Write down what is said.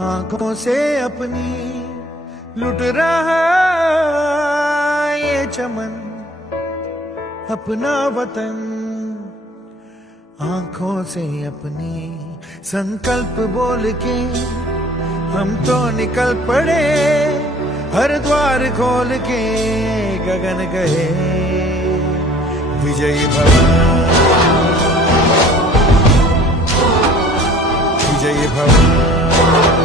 आंखों से अपनी लुट रहा ये चमन अपना वतन। आंखों से अपनी संकल्प बोल के हम तो निकल पड़े, हर द्वार खोल के गगन गए विजयी भव, विजयी भव।